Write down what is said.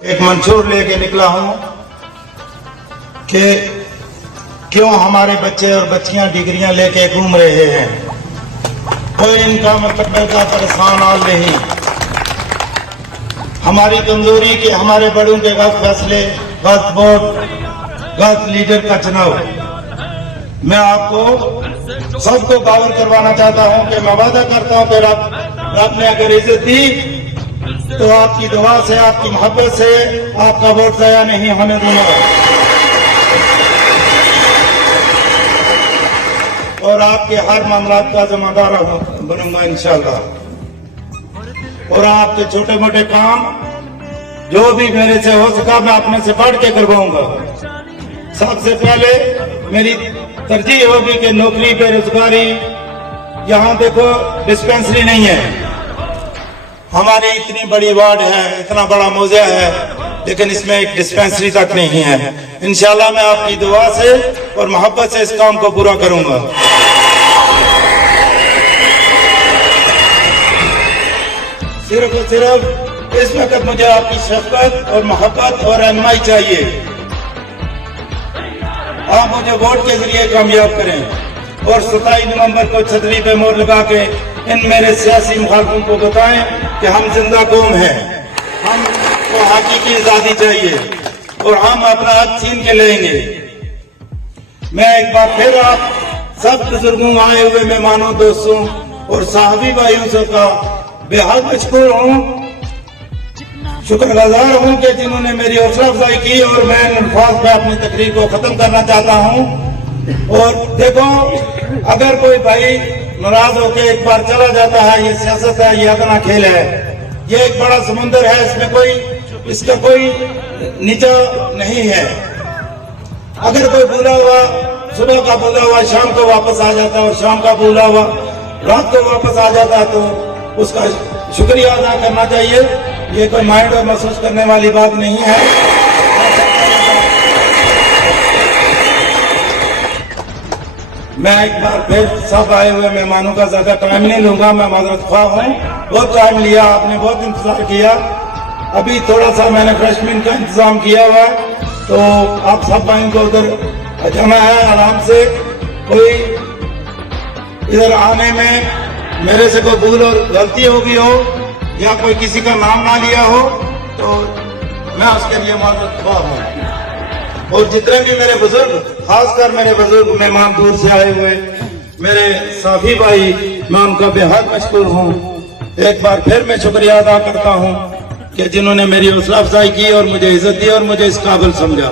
एक मंशूर लेके निकला हूं कि क्यों हमारे बच्चे और बच्चियां डिग्रियां लेके घूम रहे हैं। कोई इनका मतलब का परेशान हाल नहीं। हमारी कमजोरी के हमारे बड़ों के गलत फैसले, गलत वोट, गलत लीडर का चुनाव। मैं आपको सबको बावर करवाना चाहता हूं कि मैं वादा करता हूं कि रब ने अगर इज्जत दी तो आपकी दुआ से, आपकी मोहब्बत से आपका वोट ज़ाया नहीं होने दूंगा और आपके हर मामला का जिम्मेदार बनूंगा इंशाल्लाह। और आपके छोटे मोटे काम जो भी मेरे से हो सका मैं अपने से बढ़ के करवाऊंगा। सबसे पहले मेरी तरजीह होगी कि नौकरी, बेरोजगारी, यहाँ देखो डिस्पेंसरी नहीं है। हमारी इतनी बड़ी वार्ड है, इतना बड़ा मौजा है, लेकिन इसमें एक डिस्पेंसरी तक नहीं है। इंशाल्लाह मैं आपकी दुआ से और मोहब्बत से इस काम को पूरा करूंगा। सिर्फ और सिर्फ इस वक्त मुझे आपकी शफकत और मोहब्बत और रहनुमाई चाहिए। आप मुझे वोट के जरिए कामयाब करें और 27 नवंबर को छतरी पे मोहर लगा के इन मेरे सियासी मुखालिफों को बताएं कि हम जिंदा कौम हैं, हमको हकीकी आजादी चाहिए और हम अपना हक छीन के लेंगे। मैं एक बार फिर आप सब बुजुर्गों, आए हुए मेहमानों, दोस्तों और साहबी भाइयों सबका बेहद मशकूर हूँ, शुक्रगुजार हूँ कि जिन्होंने मेरी हौसला अफजाई की। और मैं इन अल्फाज में अपनी तकरीर को खत्म करना चाहता हूँ। और देखो, अगर कोई भाई नाराज होकर एक बार चला जाता है, ये सियासत है, ये अपना खेल है, ये एक बड़ा समुंदर है, इसका कोई नीचा नहीं है। अगर कोई भूला हुआ सुबह का भूला हुआ शाम को वापस आ जाता है और शाम का भूला हुआ रात को वापस आ जाता है, तो उसका शुक्रिया अदा करना चाहिए। ये कोई माइंड और महसूस करने वाली बात नहीं है। मैं एक बार फिर सब आए हुए मेहमानों का ज्यादा टाइम नहीं लूंगा, मैं माजरत ख्वाह हूँ। बहुत टाइम लिया आपने, बहुत इंतजार किया। अभी थोड़ा सा मैंने फ्रेशमेंट का इंतजाम किया हुआ है, तो आप सब भाइयों को उधर जमा है आराम से। कोई इधर आने में मेरे से कोई भूल और गलती होगी हो या कोई किसी का नाम ना लिया हो तो मैं उसके लिए माजरत ख्वाह हूँ। और जितने भी मेरे बुजुर्ग, खासकर मेरे बुजुर्ग मेहमान दूर से आए हुए मेरे साथी भाई, मैं उनका बेहद मशकूर हूँ। एक बार फिर मैं शुक्रिया अदा करता हूँ कि जिन्होंने मेरी हौसला अफजाई की और मुझे इज्जत दी और मुझे इस काबिल समझा।